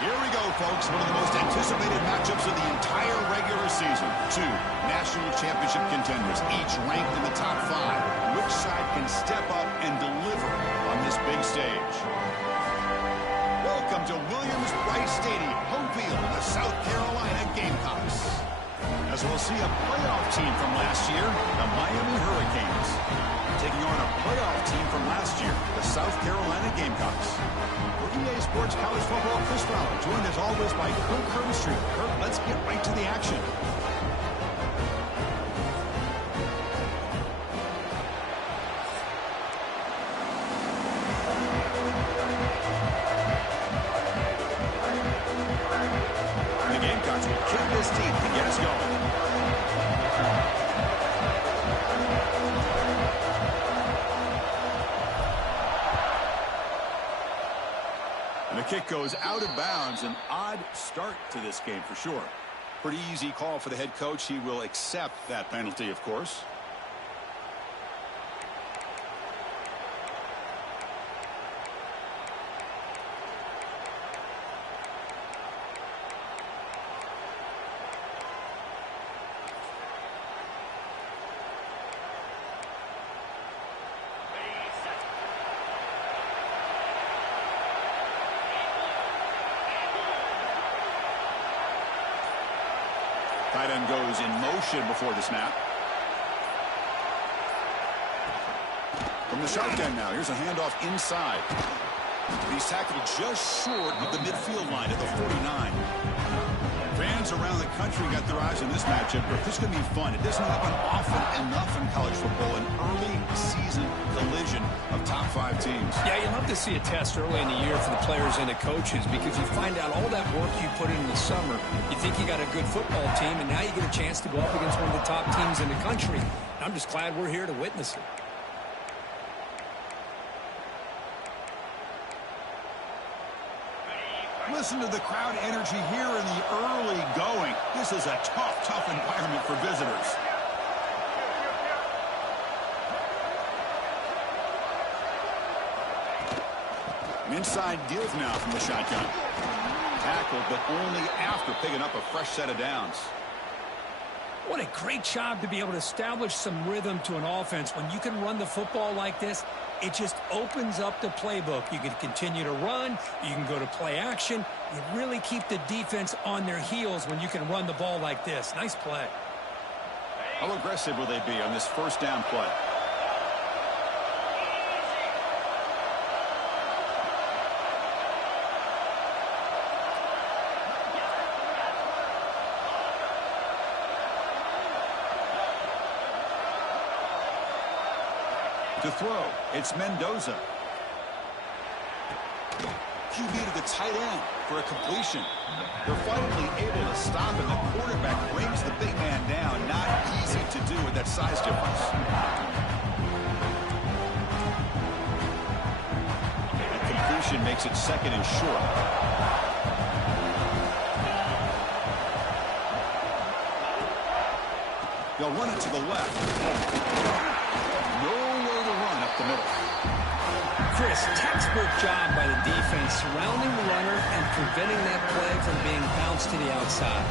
Here we go, folks. One of the most anticipated matchups of the entire regular season. Two national championship contenders, each ranked in the top 5. Which side can step up and deliver on this big stage? Welcome to Williams-Brice Stadium, home field of the South Carolina Gamecocks. As we'll see a playoff team from last year, the Miami Hurricanes, taking on a playoff team from last year, the South Carolina Gamecocks. For EA Sports College Football, Chris Fowler, joined as always by Kirk Herbstreit. Kirk, let's get right to the action. The Gamecocks will kick this team to get us going. And the kick goes out of bounds. An odd start to this game for sure. Pretty easy call for the head coach. He will accept that penalty, of course. Tight end goes in motion before the snap. From the shotgun now, here's a handoff inside. He's tackled just short of the midfield line at the 49. Fans around the country got their eyes on this matchup. This is going to be fun. It doesn't happen often enough in college football, an early season collision of top 5 teams. Yeah, you love to see a test early in the year for the players and the coaches because you find out all that work you put in the summer. You think you got a good football team, and now you get a chance to go up against one of the top teams in the country. I'm just glad we're here to witness it. Listen to the crowd energy here in the early going. This is a tough environment for visitors. An inside deals now from the shotgun. Tackled, but only after picking up a fresh set of downs. What a great job to be able to establish some rhythm to an offense. When you can run the football like this, it just opens up the playbook. You can continue to run. You can go to play action. You really keep the defense on their heels when you can run the ball like this. Nice play. How aggressive will they be on this first down play? To throw, it's Mendoza. QB to the tight end for a completion. They're finally able to stop, and the quarterback brings the big man down. Not easy to do with that size difference. That completion makes it second and short. They'll run it to the left. Nowhere to run up the middle. Chris, textbook job by the defense surrounding the runner and preventing that play from being bounced to the outside.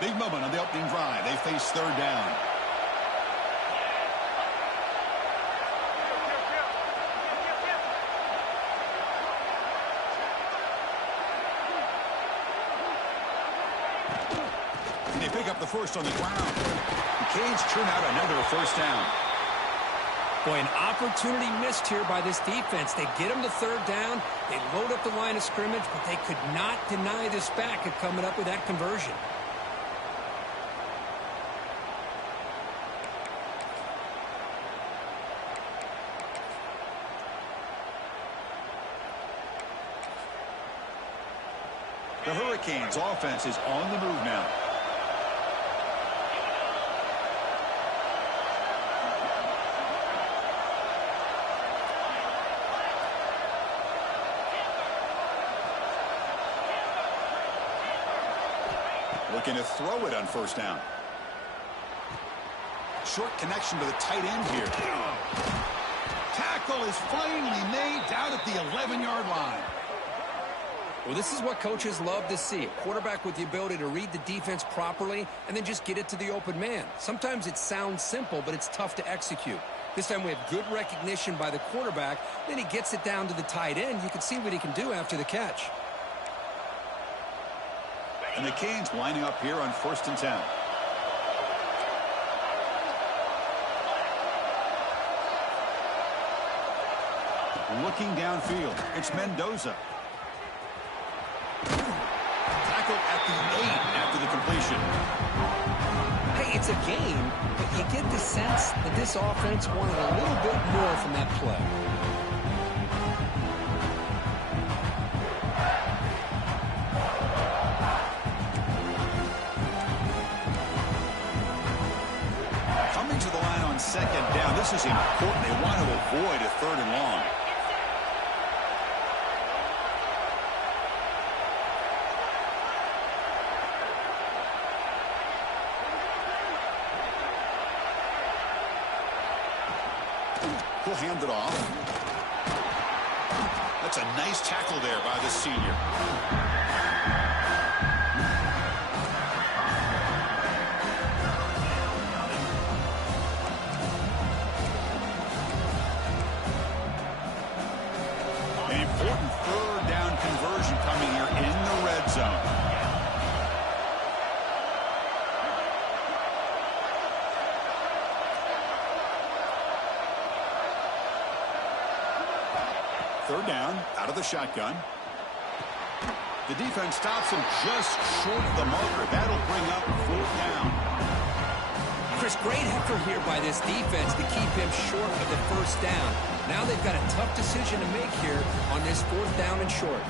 Big moment on the opening drive. They face third down. And they pick up the first on the ground. The Canes churn out another first down. Boy, an opportunity missed here by this defense. They get them to third down. They load up the line of scrimmage, but they could not deny this back of coming up with that conversion. The Hurricanes offense is on the move now. Looking to throw it on first down. Short connection to the tight end here. Tackle is finally made down at the 11-yard line. Well, this is what coaches love to see. A quarterback with the ability to read the defense properly and then just get it to the open man. Sometimes it sounds simple, but it's tough to execute. This time we have good recognition by the quarterback. Then he gets it down to the tight end. You can see what he can do after the catch. And the Canes lining up here on 1st and 10. Looking downfield, it's Mendoza. Tackled at the 8 after the completion. Hey, it's a game, but you get the sense that this offense wanted a little bit more from that play. Coming to the line on 2nd down. This is important. They want to avoid a 3rd and long. He'll hand it off. That's a nice tackle there by the senior. An important 3rd down conversion coming here in the red zone. Third down, out of the shotgun. The defense stops him just short of the marker. That'll bring up 4th down. Chris, great effort here by this defense to keep him short of the 1st down. Now they've got a tough decision to make here on this 4th down and short.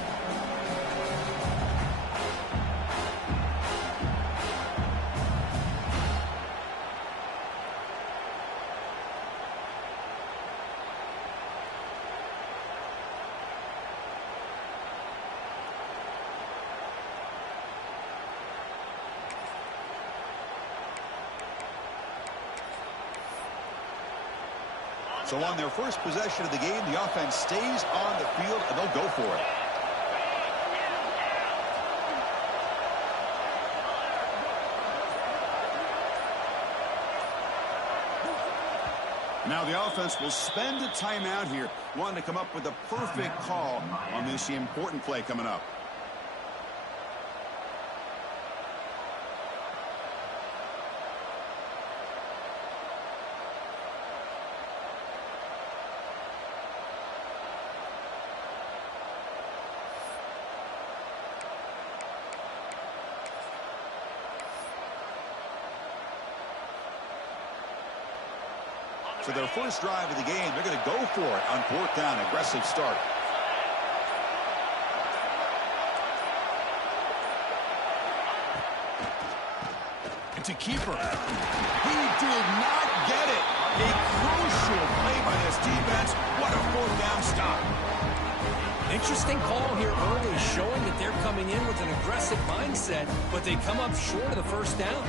So on their first possession of the game, the offense stays on the field, and they'll go for it. Now the offense will spend a timeout here, wanting to come up with a perfect call on this important play coming up. For their first drive of the game, they're going to go for it on 4th down. Aggressive start. It's a keeper. He did not get it. A crucial play by this defense. What a 4th down stop. Interesting call here early, showing that they're coming in with an aggressive mindset, but they come up short of the 1st down.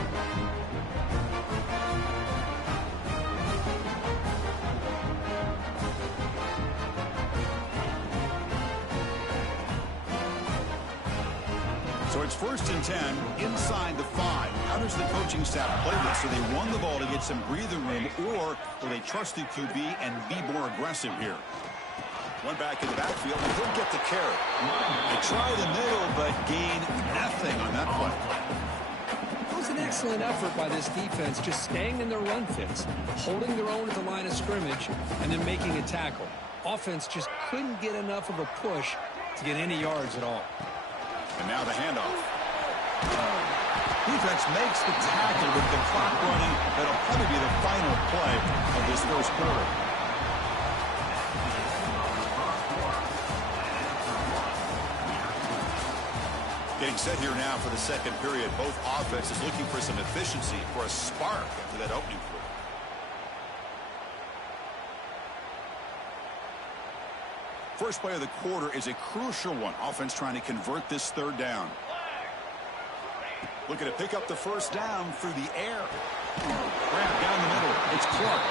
So it's 1st and 10 inside the 5. How does the coaching staff play this? So they won the ball to get some breathing room, or will they trust the QB and be more aggressive here? One back in the backfield, and he'll get the carry. They try the middle, but gain nothing on that play. It was an excellent effort by this defense, just staying in their run fits, holding their own at the line of scrimmage, and then making a tackle. Offense just couldn't get enough of a push to get any yards at all. And now the handoff. Defense makes the tackle with the clock running. That'll probably be the final play of this first quarter. Getting set here now for the second period. Both offenses looking for some efficiency, for a spark after that opening quarter. First play of the quarter is a crucial one. Offense trying to convert this third down. Looking to pick up the first down through the air. Grab down the middle. It's Clark.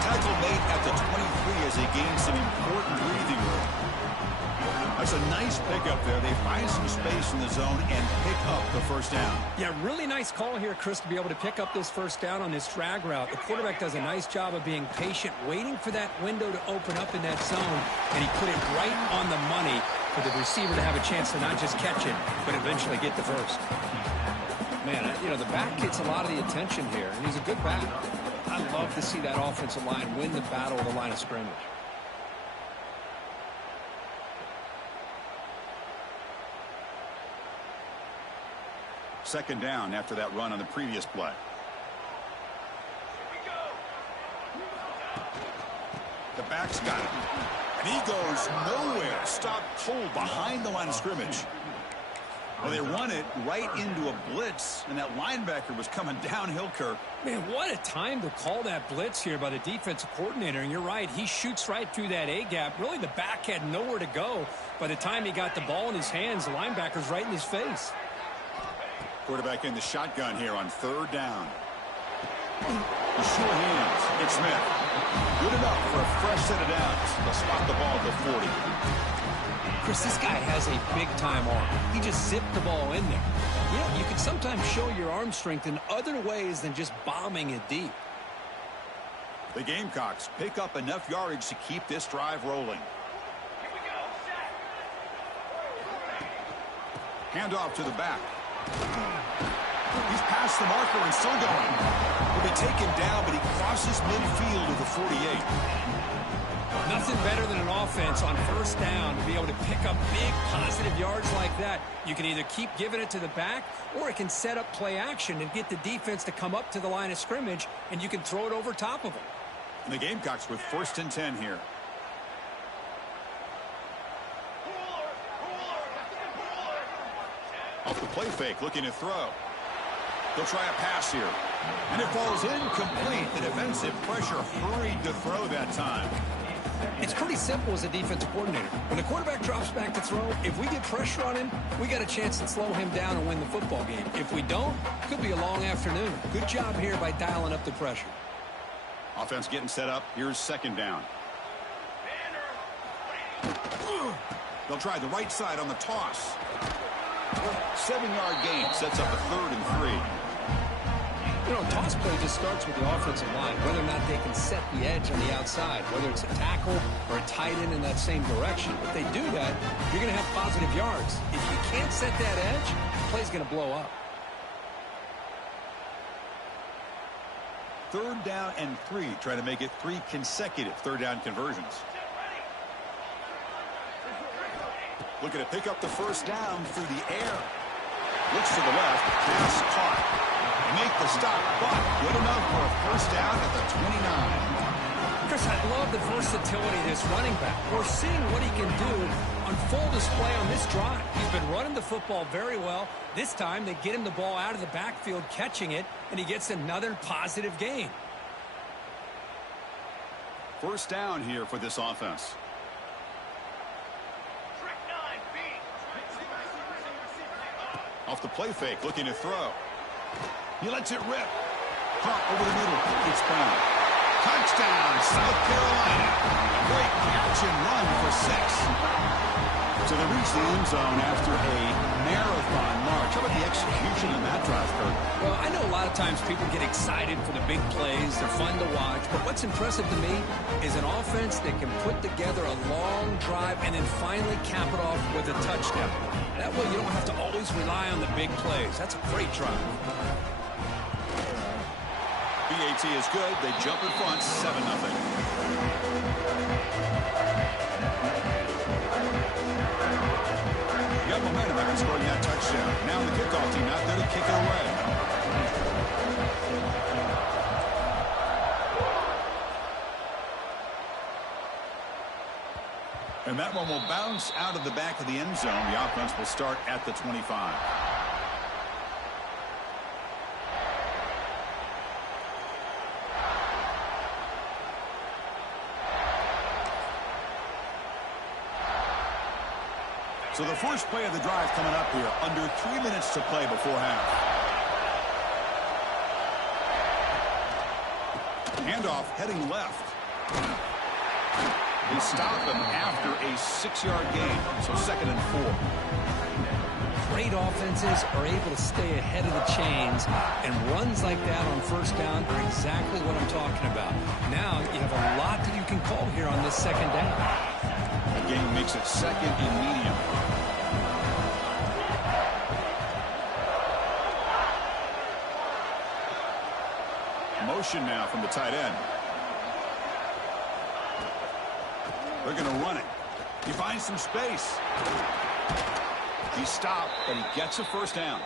Tackle made at the 23 as they gain some important breathing room. That's a nice pickup there. They find some space in the zone and pick up the first down. Yeah, really nice call here, Chris, to be able to pick up this first down on this drag route. The quarterback does a nice job of being patient, waiting for that window to open up in that zone, and he put it right on the money for the receiver to have a chance to not just catch it, but eventually get the first. Man, you know, the back gets a lot of the attention here, and he's a good back. I love to see that offensive line win the battle of the line of scrimmage. Second down after that run on the previous play. The back's got it. And he goes nowhere. Stopped cold behind the line of scrimmage. Well, they run it right into a blitz, and that linebacker was coming downhill, Kirk. Man, what a time to call that blitz here by the defensive coordinator. And you're right, he shoots right through that A-gap. Really, the back had nowhere to go. By the time he got the ball in his hands, the linebacker's right in his face. Quarterback in the shotgun here on third down. The sure hands. It's Smith. Good enough for a fresh set of downs. They'll spot the ball at the 40. Chris, this guy has a big-time arm. He just zipped the ball in there. You know, you can sometimes show your arm strength in other ways than just bombing it deep. The Gamecocks pick up enough yardage to keep this drive rolling. Handoff to the back. He's past the marker and still going. He'll be taken down, but he crosses midfield to the 48. Nothing better than an offense on first down to be able to pick up big positive yards like that. You can either keep giving it to the back, or it can set up play action and get the defense to come up to the line of scrimmage, and you can throw it over top of them. And the Gamecocks with 1st and 10 here. Off the play fake, looking to throw. They'll try a pass here. And it falls incomplete. The defensive pressure hurried to throw that time. It's pretty simple as a defensive coordinator. When the quarterback drops back to throw, if we get pressure on him, we got a chance to slow him down and win the football game. If we don't, it could be a long afternoon. Good job here by dialing up the pressure. Offense getting set up. Here's second down. They'll try the right side on the toss. 7-yard gain sets up a 3rd and 3. You know, toss play just starts with the offensive line, whether or not they can set the edge on the outside, whether it's a tackle or a tight end in that same direction. If they do that, you're going to have positive yards. If you can't set that edge, the play's going to blow up. 3rd down and 3, trying to make it 3 consecutive third down conversions. Looking to pick up the first down through the air. Looks to the left, pass caught. Make the stop, but good enough for a first down at the 29. Chris, I love the versatility of this running back. We're seeing what he can do on full display on this drive. He's been running the football very well. This time, they get him the ball out of the backfield, catching it, and he gets another positive gain. First down here for this offense. Off the play fake, looking to throw. He lets it rip. Caught over the middle. It's Brown. Touchdown, South Carolina. A great catch and run for 6. So they reach the end zone after a marathon march. How about the execution in that drive, Kurt? Well, I know a lot of times people get excited for the big plays. They're fun to watch. But what's impressive to me is an offense that can put together a long drive and then finally cap it off with a touchdown. That way you don't have to always rely on the big plays. That's a great drive. BAT is good. They jump in front, 7-0. Got momentum after scoring that touchdown. Now the kickoff team out there to kick it away. And that one will bounce out of the back of the end zone. The offense will start at the 25. So the first play of the drive coming up here. Under 3 minutes to play before half. Handoff heading left. They stop him after a 6-yard gain. So 2nd and 4. Great offenses are able to stay ahead of the chains, and runs like that on first down are exactly what I'm talking about. Now you have a lot that you can call here on this 2nd down. The game makes it 2nd and medium. Motion now from the tight end. They're going to run it. He finds some space. He stopped, but he gets a first down.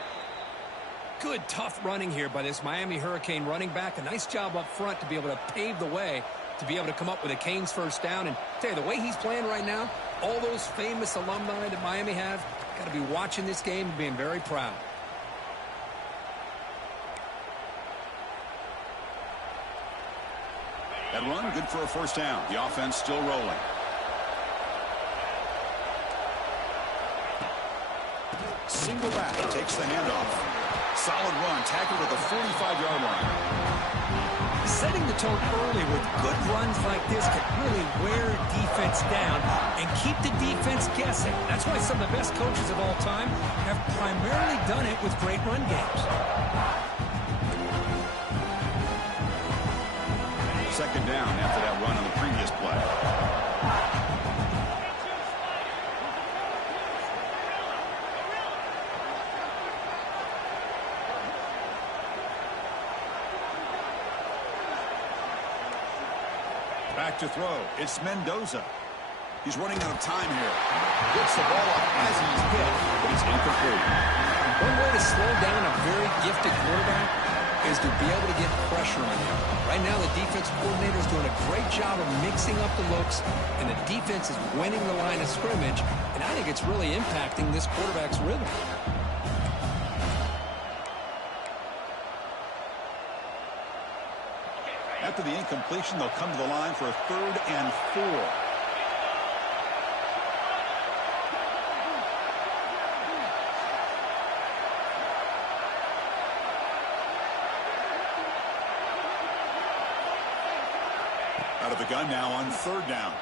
Good, tough running here by this Miami Hurricane running back. A nice job up front to be able to pave the way to be able to come up with a Canes first down. And tell you, the way he's playing right now, all those famous alumni that Miami have, got to be watching this game and being very proud. That run, good for a first down. The offense still rolling. Single back, takes the handoff. Solid run, tackled at the 45-yard line. Setting the tone early with good runs like this can really wear defense down and keep the defense guessing. That's why some of the best coaches of all time have primarily done it with great run games. 2nd down after that run on the previous play. Back to throw. It's Mendoza. He's running out of time here. Gets the ball up as he's hit, but he's incomplete. One way to slow down a very gifted quarterback is to be able to get pressure on him. Right now, the defense coordinator is doing a great job of mixing up the looks, and the defense is winning the line of scrimmage, and I think it's really impacting this quarterback's rhythm. After the incompletion, they'll come to the line for a 3rd and 4. Out of the gun now on 3rd down.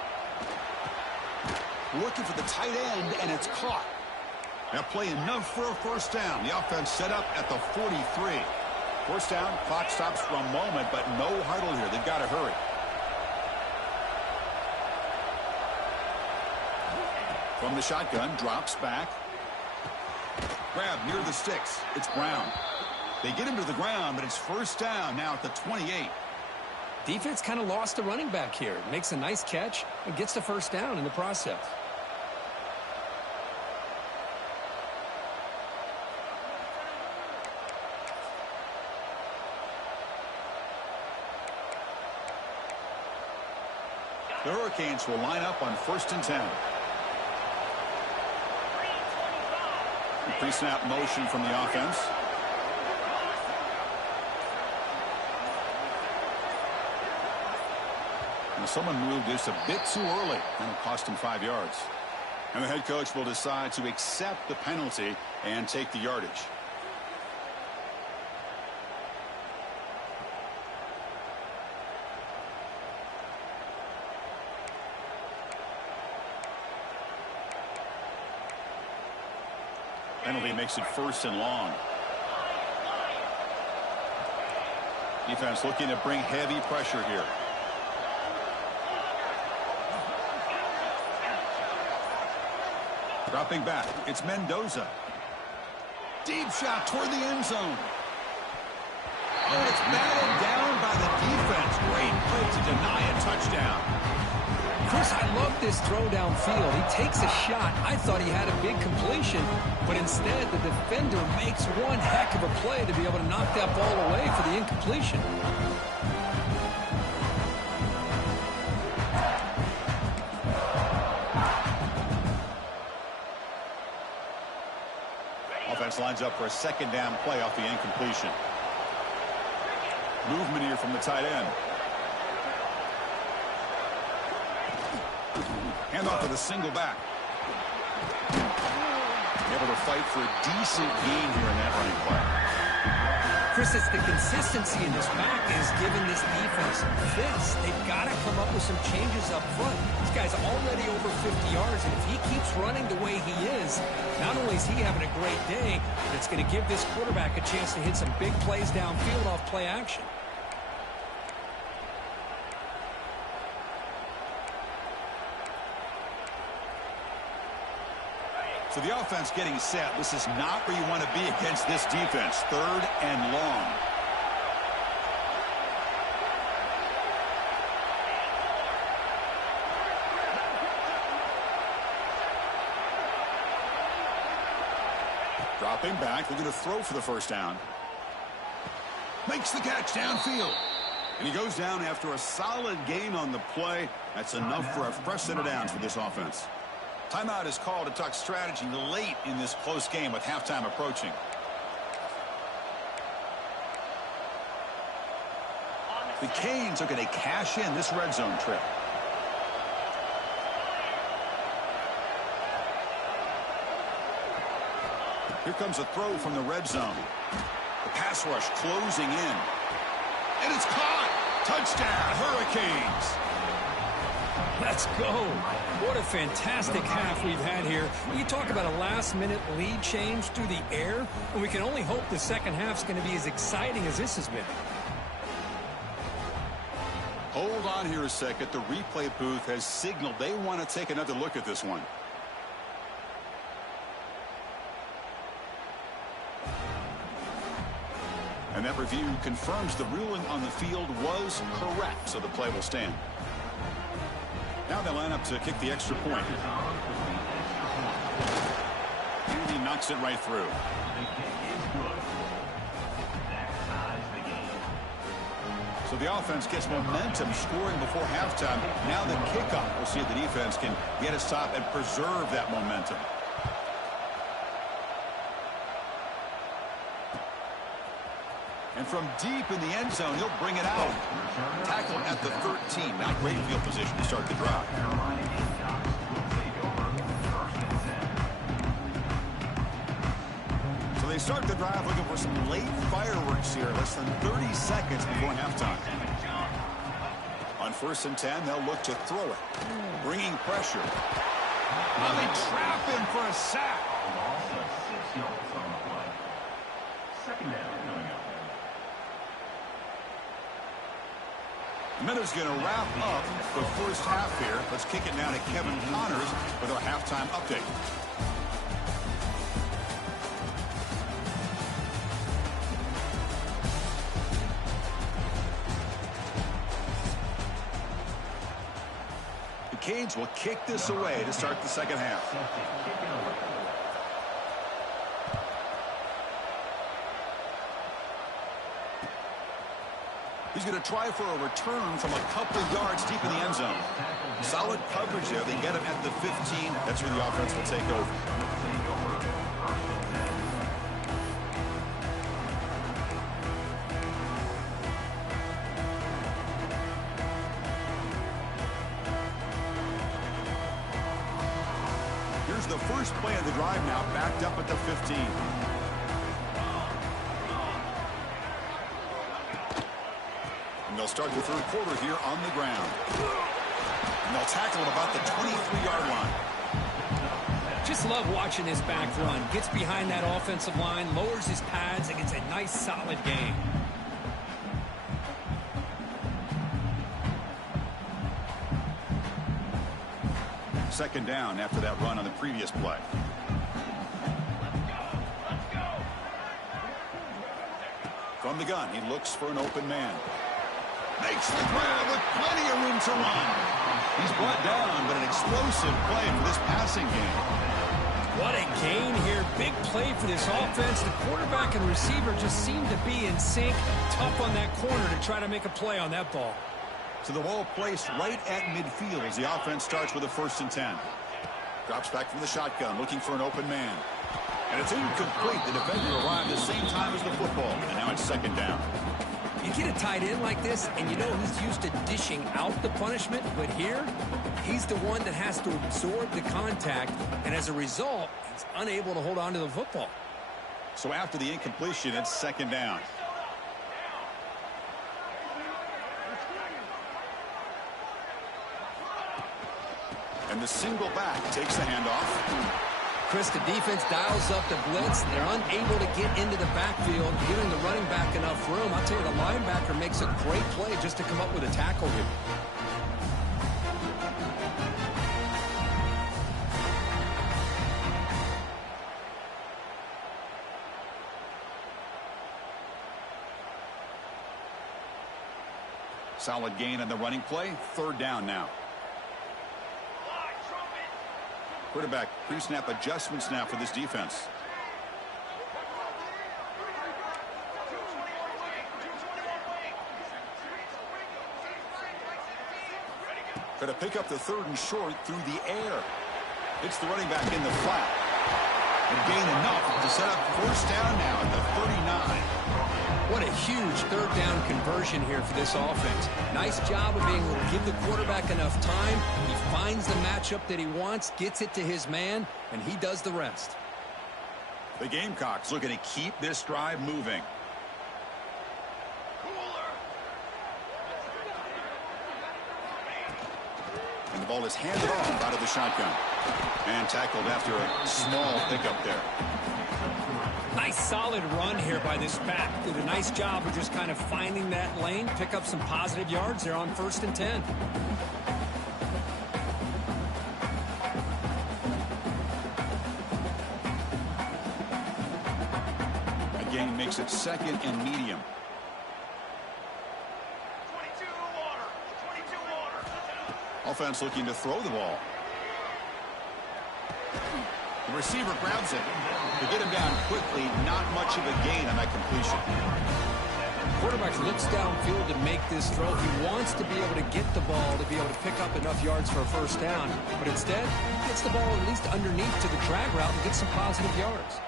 Looking for the tight end, and it's caught. That play enough for a first down. The offense set up at the 43. First down, clock stops for a moment, but no huddle here. They've got to hurry. From the shotgun, drops back. Grab near the sticks. It's Brown. They get him to the ground, but it's first down now at the 28. Defense kind of lost the running back here. Makes a nice catch and gets the first down in the process. The Hurricanes will line up on 1st and 10. Pre-snap motion from the offense. Now someone moved just a bit too early, and it cost him 5 yards. And the head coach will decide to accept the penalty and take the yardage. Penalty makes it 1st and long. Defense looking to bring heavy pressure here. Dropping back, it's Mendoza. Deep shot toward the end zone. Oh, it's batted down by the defense. Great play to deny a touchdown. Chris, I love this throw downfield. He takes a shot. I thought he had a big completion, but instead the defender makes one heck of a play to be able to knock that ball away for the incompletion. defense lines up for a second down play off the incompletion. Movement here from the tight end. Hand off with a single back. Able to fight for a decent gain here in that running play. Chris, it's the consistency in this back is giving this defense fits. They've got to come up with some changes up front. This guy's already over 50 yards, and if he keeps running the way he is, not only is he having a great day, but it's going to give this quarterback a chance to hit some big plays downfield off play action. So the offense getting set. This is not where you want to be against this defense. 3rd and long. Dropping back, looking to throw for the first down. Makes the catch downfield. And he goes down after a solid gain on the play. That's enough for a fresh set of downs for this offense. Timeout is called to talk strategy late in this close game with halftime approaching. The Canes are going to cash in this red zone trip. Here comes a throw from the red zone. The pass rush closing in. And it's caught. Touchdown, Hurricanes. Let's go. What a fantastic half we've had here. You talk about a last-minute lead change through the air, and we can only hope the second half's going to be as exciting as this has been. Hold on here a second. The replay booth has signaled they want to take another look at this one. And that review confirms the ruling on the field was correct, so the play will stand. Now they line up to kick the extra point. And he knocks it right through. So the offense gets momentum scoring before halftime. Now the kickoff. We'll see if the defense can get a stop and preserve that momentum. And from deep in the end zone, he'll bring it out. Tackle at the 13. Not great field position to start the drive. So they start the drive looking for some late fireworks here. Less than 30 seconds before halftime. On 1st and 10, they'll look to throw it. Bringing pressure. Now they trap him for a sack. Miller's going to wrap up the first half here. Let's kick it now to Kevin Connors with our halftime update. The Canes will kick this away to start the second half. He's going to try for a return from a couple of yards deep in the end zone. Solid coverage there. They get him at the 15. That's where the offense will take over. Here's the first play of the drive now, backed up at the 15. They'll start the third quarter here on the ground. And they'll tackle at about the 23-yard line. Just love watching this back run. Gets behind that offensive line, lowers his pads, and gets a nice, solid gain. Second down after that run on the previous play. From the gun, he looks for an open man. Makes the grab with plenty of room to run. He's brought down, but an explosive play for this passing game. What a gain here. Big play for this offense. The quarterback and receiver just seem to be in sync. Tough on that corner to try to make a play on that ball. So the ball placed right at midfield as the offense starts with a 1st and 10. Drops back from the shotgun, looking for an open man. And it's incomplete. The defender arrived the same time as the football. And now it's second down. You get a tight end like this, and you know he's used to dishing out the punishment, but here, he's the one that has to absorb the contact, and as a result, he's unable to hold on to the football. So after the incompletion, it's second down. And the single back takes the handoff. Chris, the defense dials up the blitz. They're unable to get into the backfield, giving the running back enough room. I'll tell you, the linebacker makes a great play just to come up with a tackle here. Solid gain on the running play. Third down now. Quarterback pre-snap adjustments now for this defense. Try to pick up the third and short through the air. It's the running back in the flat. And gain enough to set up first down now at the 39. What a huge third down conversion here for this offense. Nice job of being able to give the quarterback enough time. He finds the matchup that he wants, gets it to his man, and he does the rest. The Gamecocks looking to keep this drive moving. And the ball is handed off out of the shotgun. And tackled after a small pickup there. Nice solid run here by this back. Did a nice job of just kind of finding that lane, pick up some positive yards there on 1st and 10. Again, makes it second and medium. 22 water. Offense looking to throw the ball. The receiver grabs it. To get him down quickly, not much of a gain on that completion. Quarterback looks downfield to make this throw. He wants to be able to get the ball to be able to pick up enough yards for a first down. But instead, he gets the ball at least underneath to the drag route and gets some positive yards.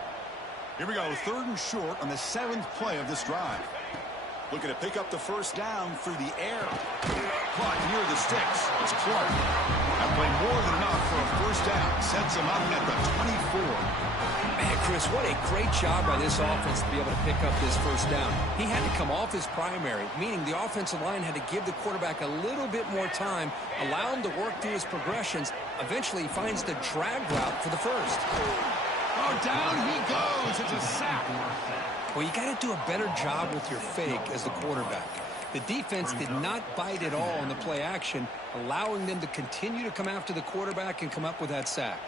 Here we go, third and short on the 7th play of this drive. Looking to pick up the first down through the air. Caught near the sticks. It's Clark. That play more than enough for a first down. Sets him up at the 24. Man, Chris, what a great job by this offense to be able to pick up this first down. He had to come off his primary, meaning the offensive line had to give the quarterback a little bit more time, allow him to work through his progressions. Eventually, he finds the drag route for the first. Oh, down he goes. It's a sack. Well, you got to do a better job with your fake as the quarterback. The defense did not bite at all on the play action, allowing them to continue to come after the quarterback and come up with that sack.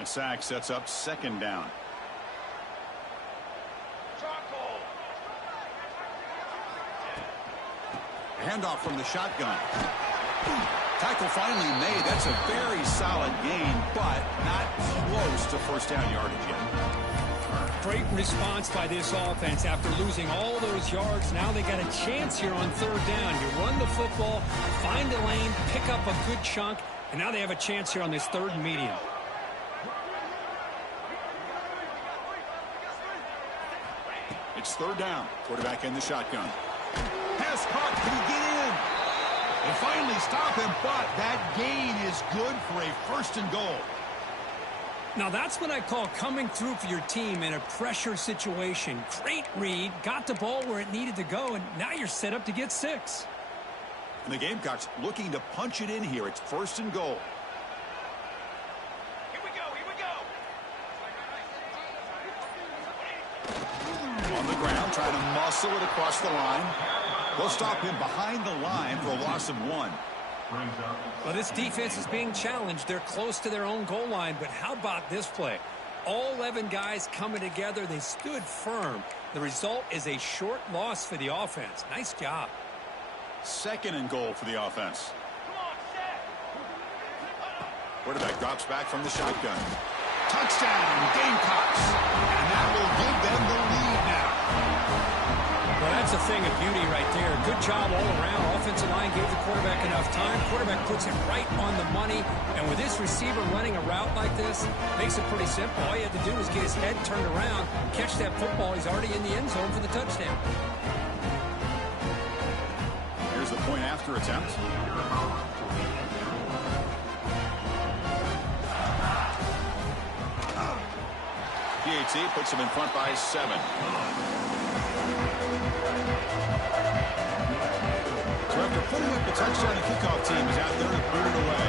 A sack sets up second down. Handoff from the shotgun. Tackle finally made. That's a very solid gain, but not close to first down yardage yet. Great response by this offense after losing all those yards. Now they got a chance here on third down. You run the football, find a lane, pick up a good chunk, and now they have a chance here on this third and medium. It's third down. Quarterback in the shotgun. Pass caught. Can he get in? They finally stop him, but that gain is good for a first and goal. Now that's what I call coming through for your team in a pressure situation. Great read, got the ball where it needed to go, and now you're set up to get 6. And the Gamecocks looking to punch it in here. It's first and goal. Here we go. On the ground, trying to muscle it across the line. They'll stop him behind the line for a loss of 1. Well, this defense is being challenged. They're close to their own goal line, but how about this play? All 11 guys coming together. They stood firm. The result is a short loss for the offense. Nice job. Second and goal for the offense. Quarterback drops back from the shotgun. Touchdown, Gamecocks. And that will give them the lead now. Well, that's a thing of beauty right there. Good job all around. Offensive line gave the quarterback enough time. Quarterback puts it right on the money. And with this receiver running a route like this, makes it pretty simple. All he had to do was get his head turned around, catch that football. He's already in the end zone for the touchdown. Here's the point after attempt. PAT puts him in front by 7. So after putting up the touchdown, the kickoff team is out there to boot it away.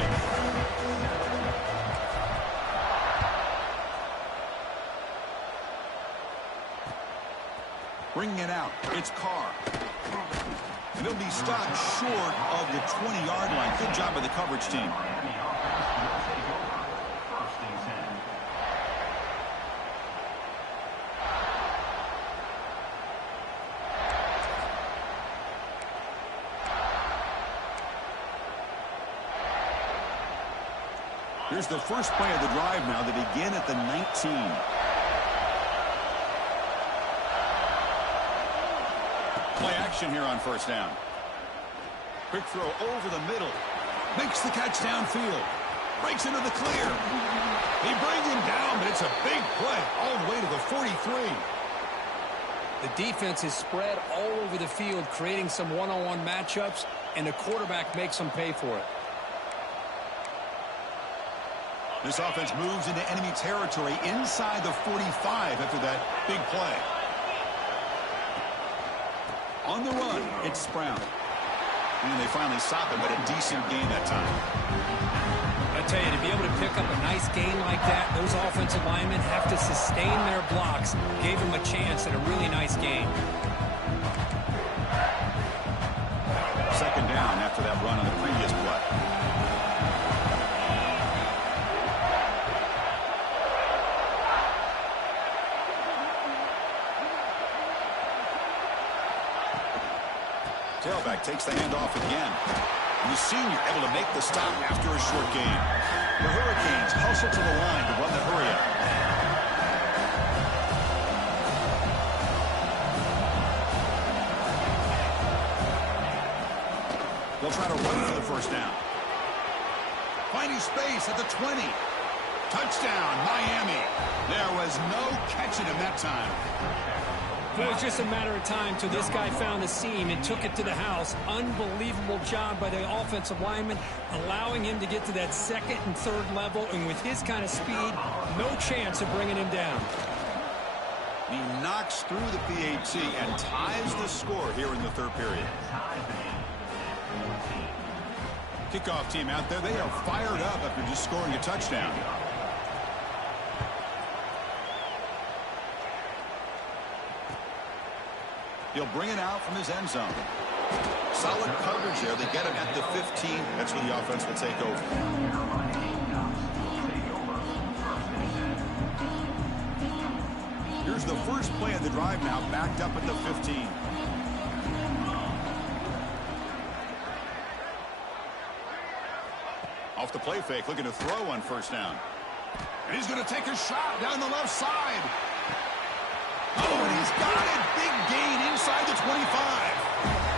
Bringing it out, it's Carr. And he'll be stopped short of the 20-yard line. Good job by the coverage team. Here's the first play of the drive now. They begin at the 19. Play action here on first down. Quick throw over the middle. Makes the catch downfield. Breaks into the clear. They bring him down, but it's a big play all the way to the 43. The defense is spread all over the field, creating some one-on-one matchups, and the quarterback makes them pay for it. This offense moves into enemy territory inside the 45 after that big play. On the run, it's Sprout. And they finally stop him, but a decent gain that time. I tell you, to be able to pick up a nice gain like that, those offensive linemen have to sustain their blocks. Gave him a chance at a really nice gain. Second down after that run on the previous play. Tailback takes the handoff again. And the senior able to make the stop after a short gain. The Hurricanes hustle to the line to run the hurry up. They'll try to run for the first down. Finding space at the 20. Touchdown, Miami. There was no catching him that time. It was just a matter of time till this guy found the seam and took it to the house. Unbelievable job by the offensive lineman, allowing him to get to that second and third level. And with his kind of speed, no chance of bringing him down. He knocks through the PAT and ties the score here in the third period. Kickoff team out there, they are fired up after just scoring a touchdown. He'll bring it out from his end zone. Solid coverage there. They get him at the 15. That's where the offense will take over. Here's the first play of the drive now, backed up at the 15. Off the play fake, looking to throw on first down. And he's going to take a shot down the left side. Oh, and he's got it. Big gain inside the 25.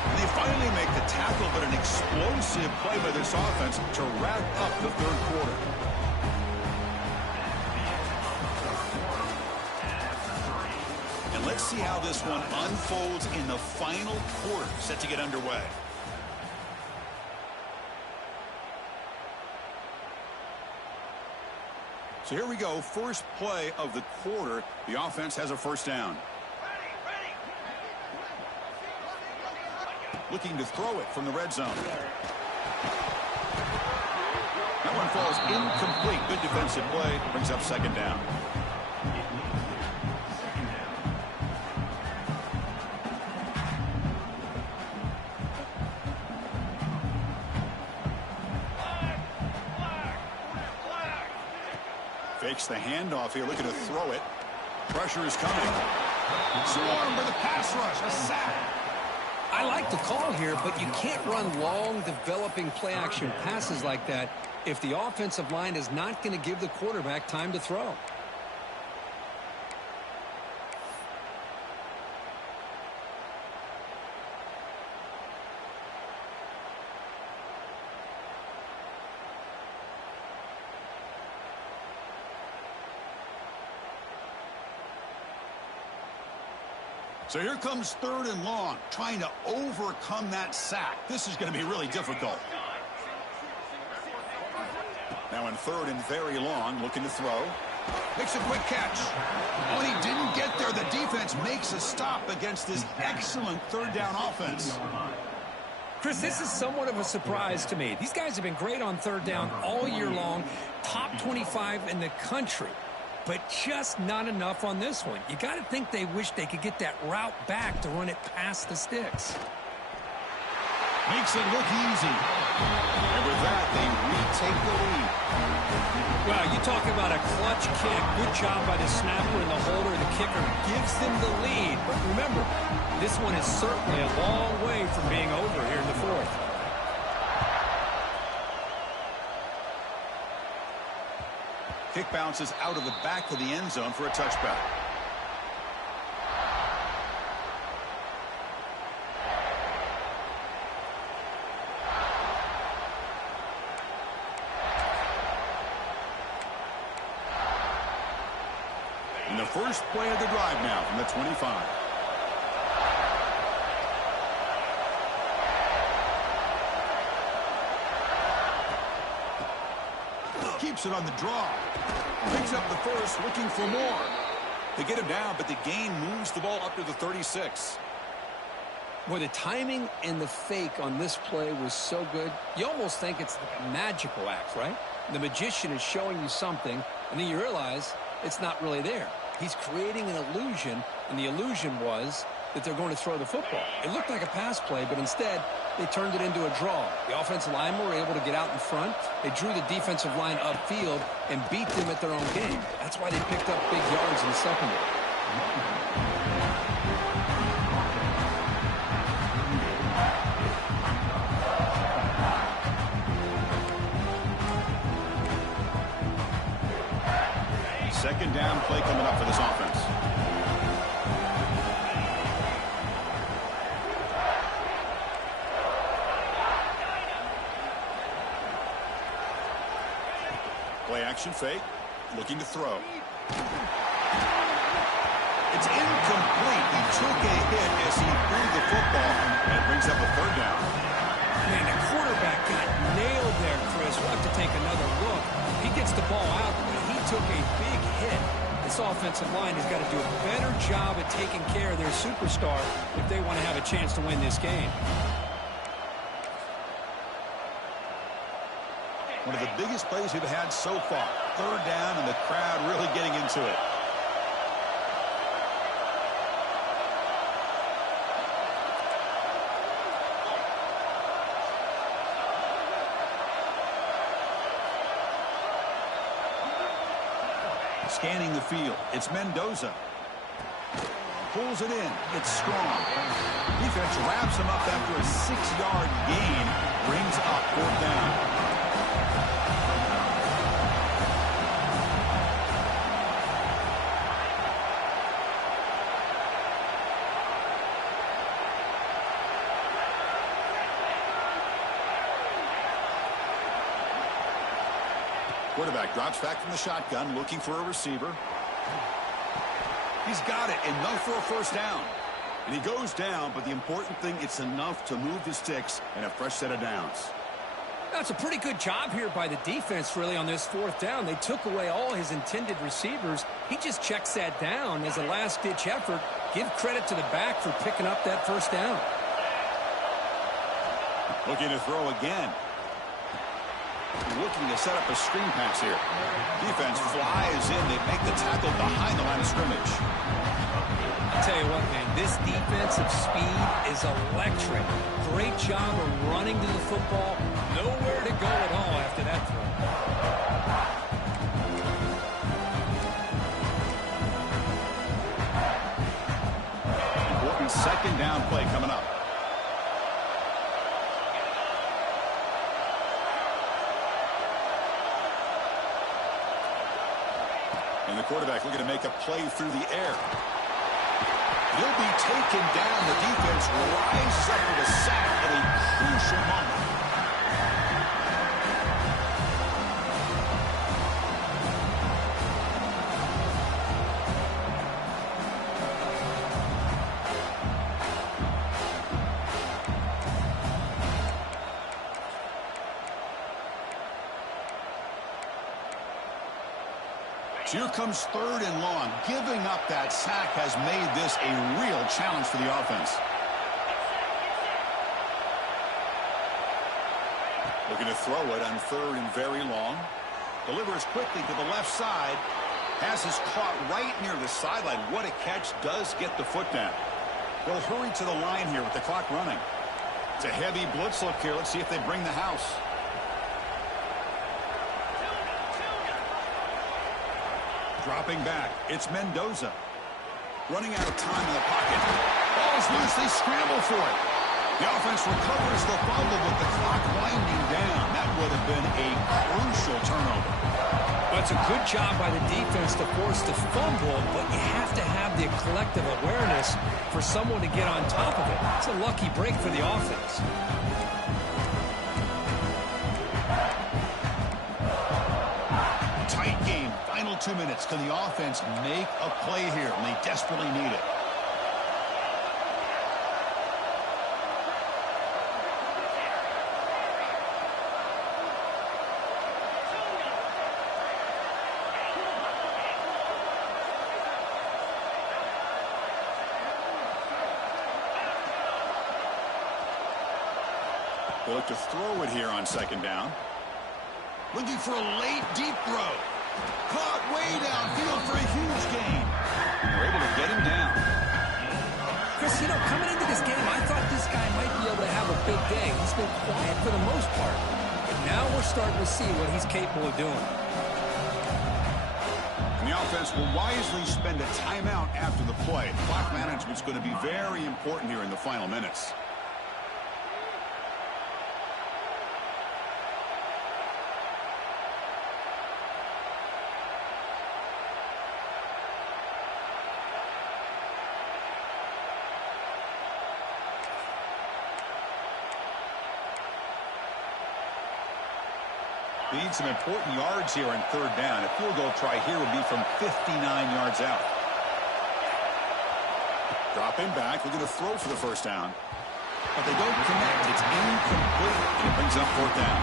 And they finally make the tackle, but an explosive play by this offense to wrap up the third quarter. And let's see how this one unfolds in the final quarter, set to get underway. So here we go, first play of the quarter. The offense has a first down. Looking to throw it from the red zone. That one falls incomplete. Good defensive play. Brings up second down. Fakes the handoff here, looking to throw it. Pressure is coming. Swarm with a pass rush, a sack. I like the call here, but you can't run long, developing play-action passes like that if the offensive line is not going to give the quarterback time to throw. So here comes 3rd and long, trying to overcome that sack. This is going to be really difficult. Now in 3rd and very long, looking to throw. Makes a quick catch. When he didn't get there, the defense makes a stop against this excellent 3rd down offense. Chris, this is somewhat of a surprise to me. These guys have been great on 3rd down all year long, top 25 in the country, but just not enough on this one. You got to think they wish they could get that route back to run it past the sticks. Makes it look easy. And with that, they retake the lead. Well, you talk about a clutch kick. Good job by the snapper and the holder. The kicker gives them the lead. But remember, this one is certainly a long way from being over here in the 4th. Kick bounces out of the back of the end zone for a touchback. And the first play of the drive now from the 25. Keeps it on the draw. Picks up the first, looking for more. They get him down, but the gain moves the ball up to the 36. Boy, the timing and the fake on this play was so good. You almost think it's like a magical act, right? The magician is showing you something, and then you realize it's not really there. He's creating an illusion, and the illusion was that they're going to throw the football. It looked like a pass play, but instead they turned it into a draw. The offensive linemen were able to get out in front. They drew the defensive line upfield and beat them at their own game. That's why they picked up big yards in the secondary. Second down play coming up for this offense. Play action fake. Looking to throw. It's incomplete. He took a hit as he threw the football, and it brings up a 3rd down. Man, the quarterback got nailed there, Chris. We'll have to take another look. He gets the ball out, but he took a big hit. This offensive line has got to do a better job at taking care of their superstar if they want to have a chance to win this game. One of the biggest plays we've had so far. 3rd down, and the crowd really getting into it. Scanning the field. It's Mendoza. Pulls it in. It's strong. Defense wraps him up after a 6-yard gain. Brings up 4th down. Quarterback drops back from the shotgun, looking for a receiver. He's got it, enough for a 1st down. And he goes down, but the important thing, it's enough to move the sticks and a fresh set of downs. That's a pretty good job here by the defense, really, on this 4th down. They took away all his intended receivers. He just checks that down as a last-ditch effort. Give credit to the back for picking up that 1st down. Looking to throw again. Looking to set up a screen pass here. Defense flies in. They make the tackle behind the line of scrimmage. I'll tell you what, man, this defensive speed is electric. Great job of running to the football. Nowhere to go at all after that throw. Important 2nd down play coming up. And the quarterback looking to make a play through the air. He'll be taken down. The defense rises up with a sack at a crucial moment. So here comes 3rd and long. Giving up that sack has made this a real challenge for the offense. Looking to throw it on 3rd and very long. Delivers quickly to the left side. Pass is caught right near the sideline. What a catch. Does get the foot down. They'll hurry to the line here with the clock running. It's a heavy blitz look here. Let's see if they bring the house. Dropping back. It's Mendoza. Running out of time in the pocket. Ball's loose. They scramble for it. The offense recovers the fumble with the clock winding down. That would have been a crucial turnover. Well, it's a good job by the defense to force the fumble, but you have to have the collective awareness for someone to get on top of it. It's a lucky break for the offense. Tight game. Final 2 minutes. Can the offense make a play here? And they desperately need it. They look to throw it here on 2nd down. Looking for a late, deep throw. Caught way downfield for a huge gain. They're able to get him down. Chris, coming into this game, I thought this guy might be able to have a big day. He's been quiet for the most part. But now we're starting to see what he's capable of doing. And the offense will wisely spend a timeout after the play. Clock management's going to be very important here in the final minutes. They need some important yards here on 3rd down. A field goal try here would be from 59 yards out. Dropping back, looking to throw for the 1st down. But they don't connect. It's incomplete. And it brings up 4th down.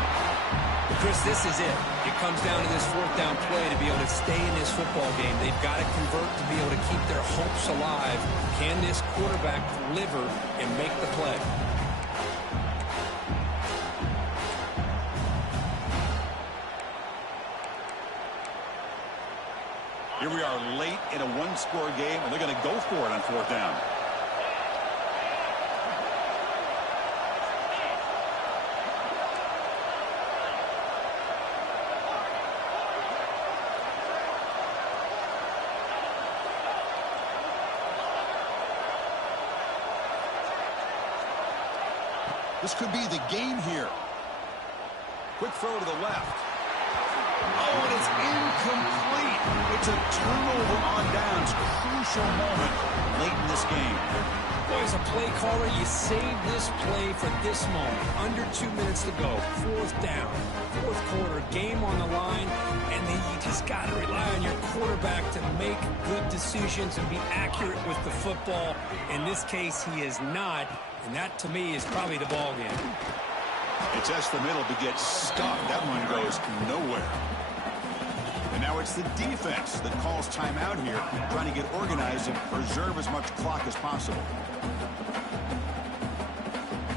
But Chris, this is it. It comes down to this 4th down play to be able to stay in this football game. They've got to convert to be able to keep their hopes alive. Can this quarterback deliver and make the play? Here we are late in a 1-score game, and they're going to go for it on 4th down. This could be the game here. Quick throw to the left. Oh, and it's incomplete. It's a turnover on downs. Crucial moment late in this game. Boy, as a play caller, you save this play for this moment. Under 2 minutes to go. 4th down. 4th quarter. Game on the line. And then you just got to rely on your quarterback to make good decisions and be accurate with the football. In this case, he is not. And that, to me, is probably the ball game. It's just the middle to get stuck. That one goes nowhere. And now it's the defense that calls timeout here, trying to get organized and preserve as much clock as possible.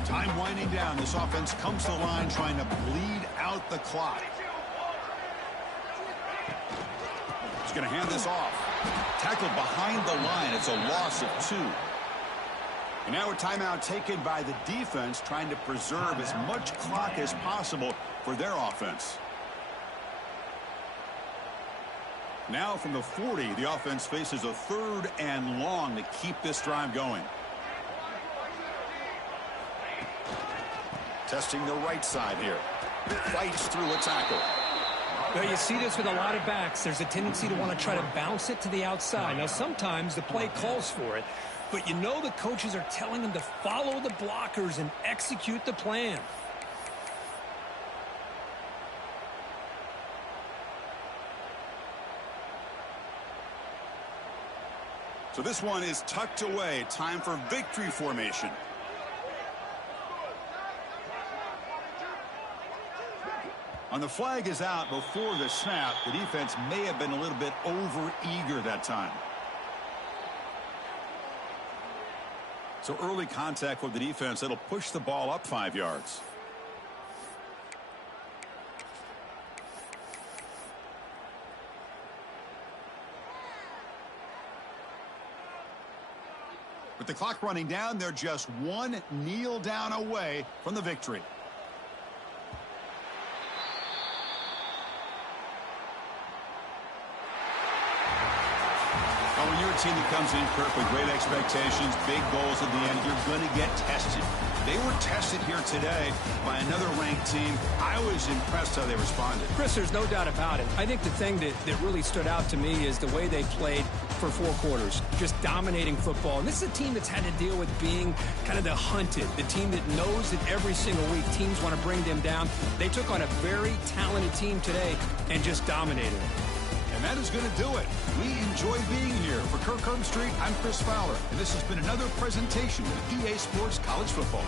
Time winding down. This offense comes to the line trying to bleed out the clock. He's going to hand this off. Tackled behind the line. It's a loss of 2. And now a timeout taken by the defense, trying to preserve as much clock as possible for their offense. Now from the 40, the offense faces a 3rd and long to keep this drive going. Testing the right side here. Fights through a tackle. Well, you see this with a lot of backs. There's a tendency to want to try to bounce it to the outside. Now, sometimes the play calls for it, but you know the coaches are telling them to follow the blockers and execute the plan. So this one is tucked away. Time for victory formation. On the flag is out before the snap. The defense may have been a little bit over-eager that time. So early contact with the defense, that'll push the ball up 5 yards. With the clock running down, they're just one kneel down away from the victory. When you're a team that comes in, Kirk, with great expectations, big goals at the end, you're going to get tested. They were tested here today by another ranked team. I was impressed how they responded. Chris, there's no doubt about it. I think the thing that really stood out to me is the way they played for 4 quarters, just dominating football. And this is a team that's had to deal with being kind of the hunted, the team that knows that every single week teams want to bring them down. They took on a very talented team today and just dominated it. And that is going to do it. We enjoy being here. For Kirk Herbstreit, I'm Chris Fowler, and this has been another presentation of EA Sports College Football.